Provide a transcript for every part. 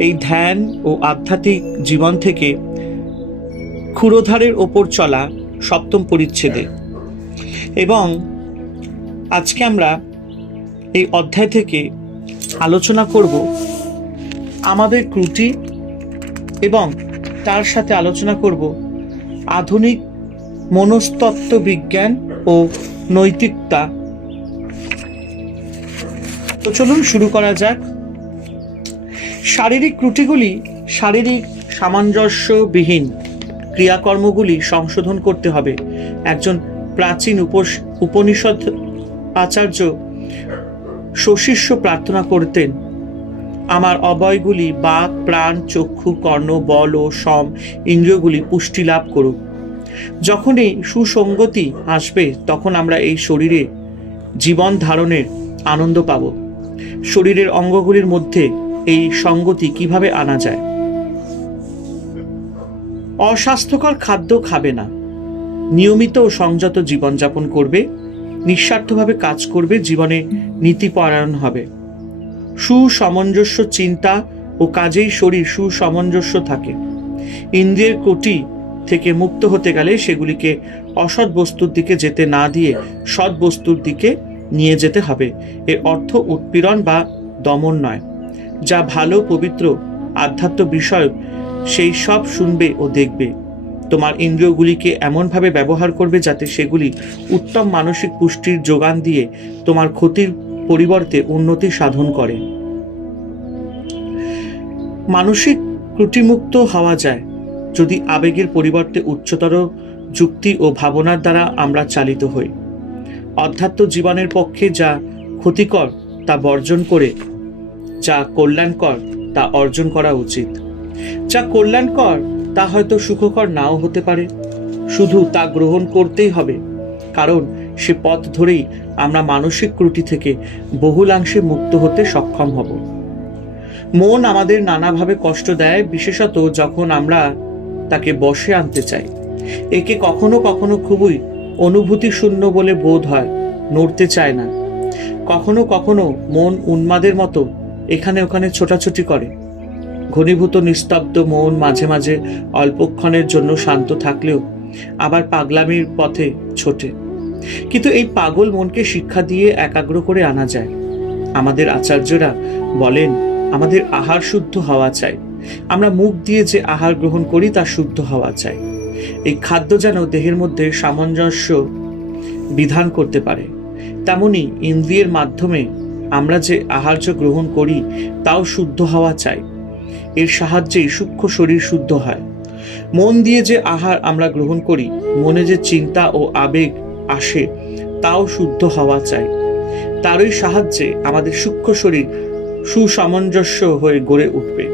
এই ধ্যান ও আধ্যাত্মিক জীবন থেকে ক্ষুরোধারের ওপর চলা সপ্তম পরিচ্ছেদে। এবং আজকে আমরা এই অধ্যায় থেকে আলোচনা করব আমাদের ত্রুটি এবং তার সাথে আলোচনা করব আধুনিক মনস্তত্ত্ব বিজ্ঞান ও নৈতিকতা। তো চলুন শুরু করা যাক। শারীরিক ত্রুটিগুলি শারীরিক সামঞ্জস্যবিহীন ক্রিয়াকর্মগুলি সংশোধন করতে হবে। একজন প্রাচীন উপনিষদ আচার্য সশিষ্য প্রার্থনা করতেন, আমার অবয়গুলি বাক, প্রাণ, চক্ষু, কর্ণ, বল ও সম ইন্দ্রিয়গুলি পুষ্টি লাভ করুক। যখনই সুসঙ্গতি আসবে, তখন আমরা এই শরীরে জীবন ধারণের আনন্দ পাব। শরীরের অঙ্গগুলির মধ্যে এই সঙ্গতি কীভাবে আনা যায়? অস্বাস্থ্যকর খাদ্য খাবে না। নিয়মিত ও সংযত জীবনযাপন করবে, নিঃস্বার্থভাবে কাজ করবে, জীবনে নীতিপরায়ণ হবে। সুসামঞ্জস্য চিন্তা ও কাজেই শরীর সুসামঞ্জস্য থাকে। ইন্দ্রিয়ের কোটি থেকে মুক্ত হতে গেলে সেগুলিকে অসৎ বস্তুর দিকে যেতে না দিয়ে সৎ বস্তুর দিকে নিয়ে যেতে হবে। এর অর্থ উৎপীড়ন বা দমন নয়। যা ভালো, পবিত্র আধ্যাত্ম বিষয়, সেই সব শুনবে ও দেখবে। তোমার ইন্দ্রিয়গুলিকে এমনভাবে ব্যবহার করবে যাতে সেগুলি উত্তম মানসিক পুষ্টির যোগান দিয়ে তোমার ক্ষতির পরিবর্তে উন্নতি সাধন করে। মানসিক ত্রুটিমুক্ত হওয়া যায় যদি আবেগের পরিবর্তে উচ্চতর যুক্তি ও ভাবনার দ্বারা আমরা চালিত হই। অধ্যাত্ম জীবনের পক্ষে যা ক্ষতিকর তা বর্জন করে যা কল্যাণকর, তা অর্জন করা উচিত। যা কল্যাণকর, তা হয়তো সুখকর নাও হতে পারে। শুধু তা গ্রহণ করতেই হবে, কারণ সে পথ ধরেই আমরা মানসিক ত্রুটি থেকে বহুলাংশে মুক্ত হতে সক্ষম হব। মন আমাদের নানাভাবে কষ্ট দেয়, বিশেষত যখন আমরা তাকে বসে আনতে চাই। একে কখনো কখনো খুবই অনুভূতি শূন্য বলে বোধ হয়, নড়তে চায় না। কখনো কখনো মন উন্মাদের মতো এখানে ওখানে ছোটাছুটি করে। ঘনীভূত, নিস্তব্ধ, মন মাঝে মাঝে অল্পক্ষণের জন্য শান্ত থাকলেও আবার পাগলামির পথে ছোটে। কিন্তু এই পাগল মনকে শিক্ষা দিয়ে একাগ্র করে আনা যায়। আমাদের আচার্যরা বলেন, আমাদের আহার শুদ্ধ হওয়া চাই। আমরা মুখ দিয়ে যে আহার গ্রহণ করি তা শুদ্ধ হওয়া চাই। এই খাদ্য যেন দেহের মধ্যে সামঞ্জস্য বিধান করতে পারে। তেমনি ইন্দ্রিয়ের মাধ্যমে আমরা যে আহার্য গ্রহণ করি, তাও শুদ্ধ হওয়া চাই। এর সাহায্যেই সূক্ষ্ম শরীর শুদ্ধ হয়। মন দিয়ে যে আহার আমরা গ্রহণ করি, মনে যে চিন্তা ও আবেগ আসে, তাও শুদ্ধ হওয়া চাই। তারই সাহায্যে আমাদের সূক্ষ্ম শরীর সুসামঞ্জস্য হয়ে গড়ে উঠবে।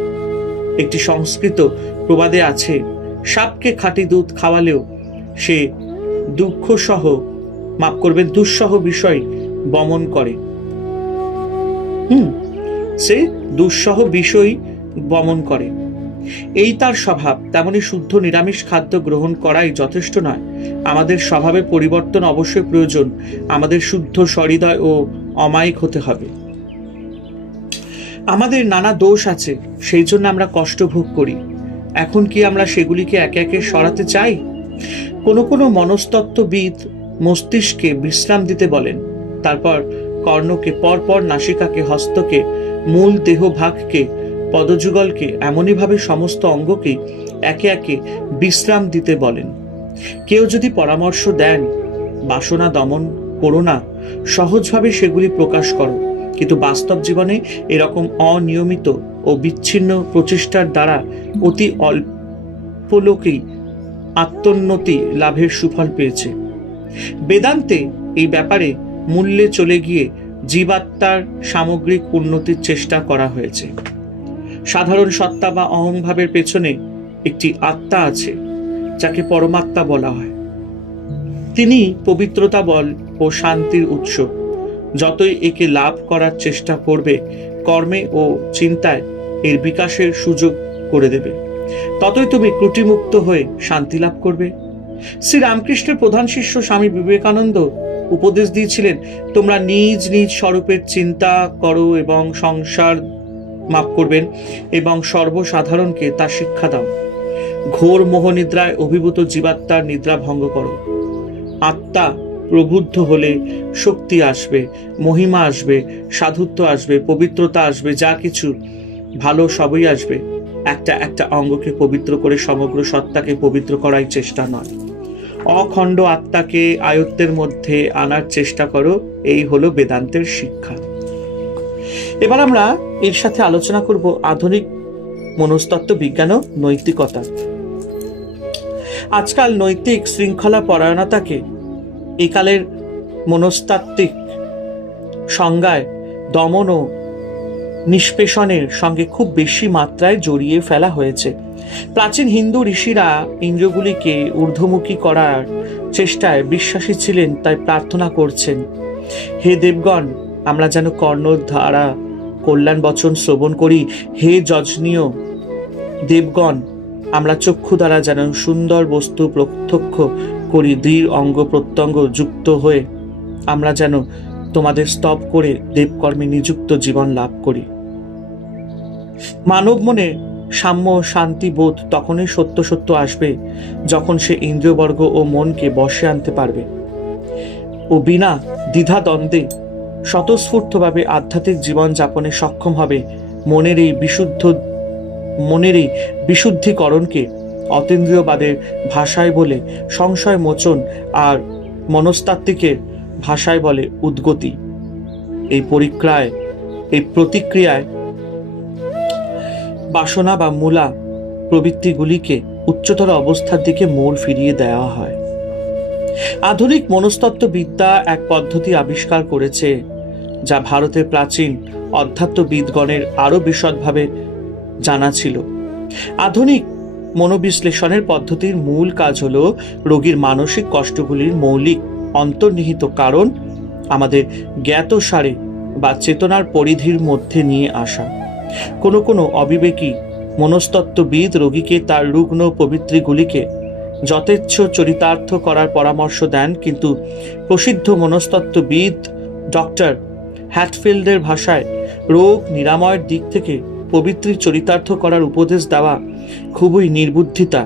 একটি সংস্কৃত প্রবাদে আছে, সাপকে খাঁটি দুধ খাওয়ালেও সে দুঃখসহ, মাফ করবেন, দুঃসহ বিষয় বমন করে। হুম, সে দুঃসহ বিষয় বমন করে। এই তার স্বভাব, তেমনি শুদ্ধ নিরামিষ খাদ্য গ্রহণ করাই যথেষ্ট নয়। আমাদের স্বভাবে পরিবর্তন অবশ্যই প্রয়োজন। আমাদের শুদ্ধ সহৃদয় ও অমায়িক হতে হবে। আমাদের নানা দোষ আছে, সেই জন্য আমরা কষ্ট ভোগ করি। এখন কি আমরা সেগুলিকে একে একে সরাতে চাই? কোনো কোনো মনস্তত্ত্ববিদ মস্তিষ্কে বিশ্রাম দিতে বলেন। তারপর কর্ণকে, পরপর নাসিকাকে, হস্তকে, মূল দেহ ভাগকে পদযুগলকে, এমনইভাবে সমস্ত অঙ্গকে একে একে বিশ্রাম দিতে বলেন। কেউ যদি পরামর্শ দেন, বাসনা, দমন করো না সহজভাবে সেগুলি প্রকাশ করো। কিন্তু বাস্তব জীবনে এরকম অনিয়মিত ও বিচ্ছিন্ন প্রচেষ্টার দ্বারা অতি অল্প লোকেই আত্মোন্নতি লাভের সুফল পেয়েছে। বেদান্তে এই ব্যাপারে মূল্যে চলে গিয়ে জীবাত্মার সামগ্রিক উন্নতির চেষ্টা করা হয়েছে। সাধারণ সত্তা বা অহংভাবের পেছনে একটি আত্মা আছে, যাকে পরমাত্মা বলা হয়। তিনি পবিত্রতা বল ও শান্তির উৎস। যতই একে লাভ করার চেষ্টা করবে, কর্মে ও চিন্তায় এর বিকাশের সুযোগ করে দেবে। ততই তুমি ত্রুটিমুক্ত হয়ে শান্তি লাভ করবে। শ্রী রামকৃষ্ণের প্রধান শিষ্য স্বামী বিবেকানন্দ উপদেশ দিয়েছিলেন, তোমরা নিজ নিজ স্বরূপের চিন্তা করো এবং সংসার মাপ করবেন এবং সর্বসাধারণকে তা শিক্ষা দাও। ঘোর মোহনিদ্রায় অভিভূত জীবাত্মার নিদ্রা ভঙ্গ করো। আত্মা প্রবুদ্ধ হলে শক্তি আসবে, মহিমা আসবে, সাধুত্ব আসবে, পবিত্রতা আসবে, যা কিছু ভালো সবই আসবে। একটা একটা অঙ্গকে পবিত্র করে সমগ্র সত্তাকে পবিত্র করাই চেষ্টা নয়। অখণ্ড আত্মাকে আয়ত্তের মধ্যে আনার চেষ্টা করো, এই হলো বেদান্তের শিক্ষা। এবার আমরা এর সাথে আলোচনা করব আধুনিক মনস্তত্ত্ব বিজ্ঞান ও নৈতিকতা। আজকাল নৈতিক শৃঙ্খলা পরায়ণতাকে একালের মনস্তাত্ত্বিক সংজ্ঞায় দমন ও নিষ্পেষণের সঙ্গে খুব বেশি মাত্রায় জড়িয়ে ফেলা হয়েছে। প্রাচীন হিন্দু ঋষিরা ইন্দ্রগুলিকে ঊর্ধ্বমুখী করার চেষ্টায় বিশ্বাসী ছিলেন, তাই প্রার্থনা করছেন। হে দেবগণ, আমরা যেন কর্ণ দ্বারা কল্যাণ বচন শ্রবণ করি। হে যজনীয় দেবগণ, আমরা চক্ষু দ্বারা যেন সুন্দর বস্তু প্রত্যক্ষ করি, দৃঢ় অঙ্গ প্রত্যঙ্গ যুক্ত হয়ে। আমরা যেন তোমাদের স্তব করে দেবকর্মে নিযুক্ত জীবন লাভ করি। মানব মনে সাম্য শান্তি বোধ তখনই সত্য সত্য আসবে, যখন সে ইন্দ্রিয়বর্গ ও মনকে বশে আনতে পারবে। ও বিনা দ্বিধা দ্বন্দ্বে স্বতঃস্ফূর্তভাবে আধ্যাত্মিক জীবন যাপনে সক্ষম হবে, মনের এই বিশুদ্ধ, মনের এই বিশুদ্ধিকরণকে অতীন্দ্রিয়বাদের ভাষায় বলে সংশয় মোচন আর মনস্তাত্ত্বিকের ভাষায় বলে উদ্গতি। এই পরিক্রায়, এই প্রতিক্রিয়ায় বাসনা বা মূলা প্রবৃত্তিগুলিকে উচ্চতর অবস্থার দিকে মোড় ফিরিয়ে দেওয়া হয়। আধুনিক মনস্তত্ত্ববিদ্যা এক পদ্ধতি আবিষ্কার করেছে, যা ভারতের প্রাচীন অধ্যাত্মবিদগণের আরও বিশদভাবে জানা ছিল। আধুনিক মনোবিশ্লেষণের পদ্ধতির মূল কাজ হল রোগীর মানসিক কষ্টগুলির মৌলিক অন্তর্নিহিত কারণ আমাদের জ্ঞাত সারে বা চেতনার পরিধির মধ্যে নিয়ে আসা। কোনো কোনো অবিবেকী মনস্তত্ত্ববিদ রোগীকে তার রুগ্ন পবিত্রীগুলিকে যথেচ্ছ চরিতার্থ করার পরামর্শ দেন, কিন্তু প্রসিদ্ধ মনস্তত্ত্ববিদ ডক্টর হ্যাটফিল্ডের ভাষায় রোগ নিরাময়ের দিক থেকে পবিত্রী চরিতার্থ করার উপদেশ দেওয়া খুবই নির্বুদ্ধিতা।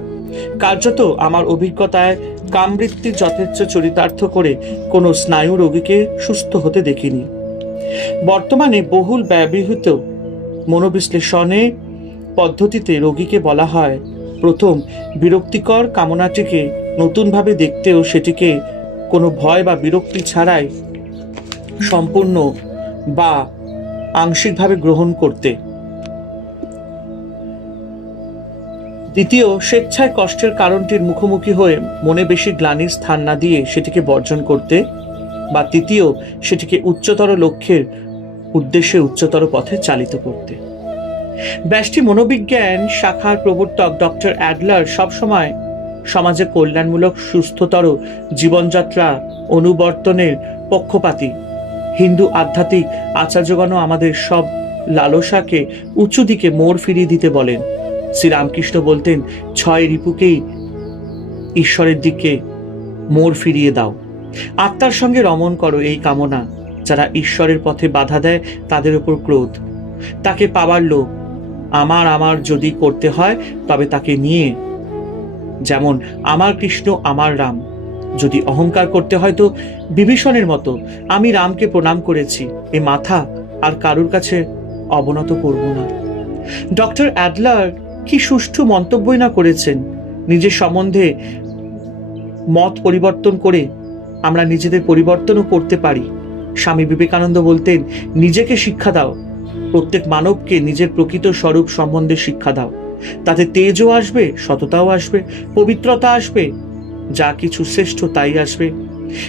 কার্যত আমার অভিজ্ঞতায় কামবৃত্তির যথেচ্ছ চরিতার্থ করে কোনো স্নায়ু রোগীকে সুস্থ হতে দেখিনি। বর্তমানে বহুল ব্যবহৃত মনোবিশ্লেষণে পদ্ধতিতে রোগীকে বলা হয়। প্রথম, বিরক্তিকর কামনাটিকে নতুনভাবে দেখতে ও সেটিকে কোনো ভয় বা বিরক্তি ছাড়াই সম্পূর্ণ বা আংশিকভাবে গ্রহণ করতে। দ্বিতীয়, স্বেচ্ছায় কষ্টের কারণটির মুখোমুখি হয়ে মনে বেশি গ্লানির স্থান না দিয়ে সেটিকে বর্জন করতে। বা তৃতীয়, সেটিকে উচ্চতর লক্ষ্যের উদ্দেশ্যে উচ্চতর পথে চালিত করতে। ব্যষ্টি মনোবিজ্ঞান শাখার প্রবর্তক ডক্টর অ্যাডলার সবসময় সমাজে কল্যাণমূলক, সুস্থতর জীবনযাত্রা অনুবর্তনের পক্ষপাতী। হিন্দু আধ্যাত্মিক আচার্যগণও আমাদের সব লালসাকে উঁচু দিকে মোড় ফিরিয়ে দিতে বলেন। শ্রীরামকৃষ্ণ বলতেন, ছয় রিপুকেই ঈশ্বরের দিকে মোড় ফিরিয়ে দাও। আত্মার সঙ্গে রমণ করো এই কামনা। যারা ঈশ্বরের পথে বাধা দেয়, তাদের উপর ক্রোধ। তাকে পাওয়ার লোক আমার আমার যদি করতে হয়, তবে তাকে নিয়ে। যেমন, আমার কৃষ্ণ আমার রাম। যদি অহংকার করতে হয় তো বিভীষণের মতো। আমি রামকে প্রণাম করেছি। এ মাথা আর কারুর কাছে অবনত করব না। ডক্টর অ্যাডলার কি সুষ্ঠু মন্তব্যই না করেছেন? নিজের সম্বন্ধে মত পরিবর্তন করে আমরা নিজেদের পরিবর্তনও করতে পারি। স্বামী বিবেকানন্দ বলতেন, নিজেকে শিক্ষা দাও। প্রত্যেক মানবকে নিজের প্রকৃত স্বরূপ সম্বন্ধে শিক্ষা দাও। তাতে তেজও আসবে, সততাও আসবে, পবিত্রতা আসবে। যা কিছু শ্রেষ্ঠ তাই আসবে।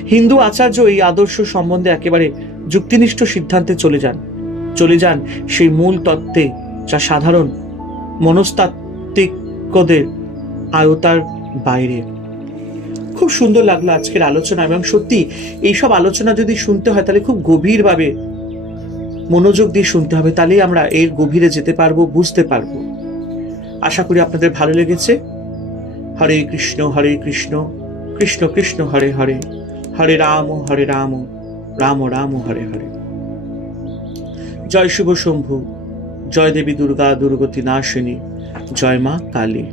হিন্দু আচার্য এই আদর্শ সম্বন্ধে একেবারে যুক্তিনিষ্ঠ সিদ্ধান্তে চলে যান। চলে যান সেই মূল তত্ত্বে যা সাধারণ মনস্তাত্ত্বিকদের আয়তার বাইরে। খুব সুন্দর লাগল আজকের আলোচনা এবং সত্যি এইসব আলোচনা যদি শুনতে হয় তাহলে খুব গভীরভাবে মনোযোগ দিয়ে শুনতে হবে, তাহলেই আমরা এর গভীরে যেতে পারব, বুঝতে পারব। আশা করি আপনাদের ভালো লেগেছে। হরে কৃষ্ণ হরে কৃষ্ণ কৃষ্ণ কৃষ্ণ, হরে হরে হরে রাম হরে রাম রাম রাম, হরে হরে। জয় শুভ শম্ভু, জয় দেবী দুর্গা, দুর্গতি নাশিনী, জয় মা কালী।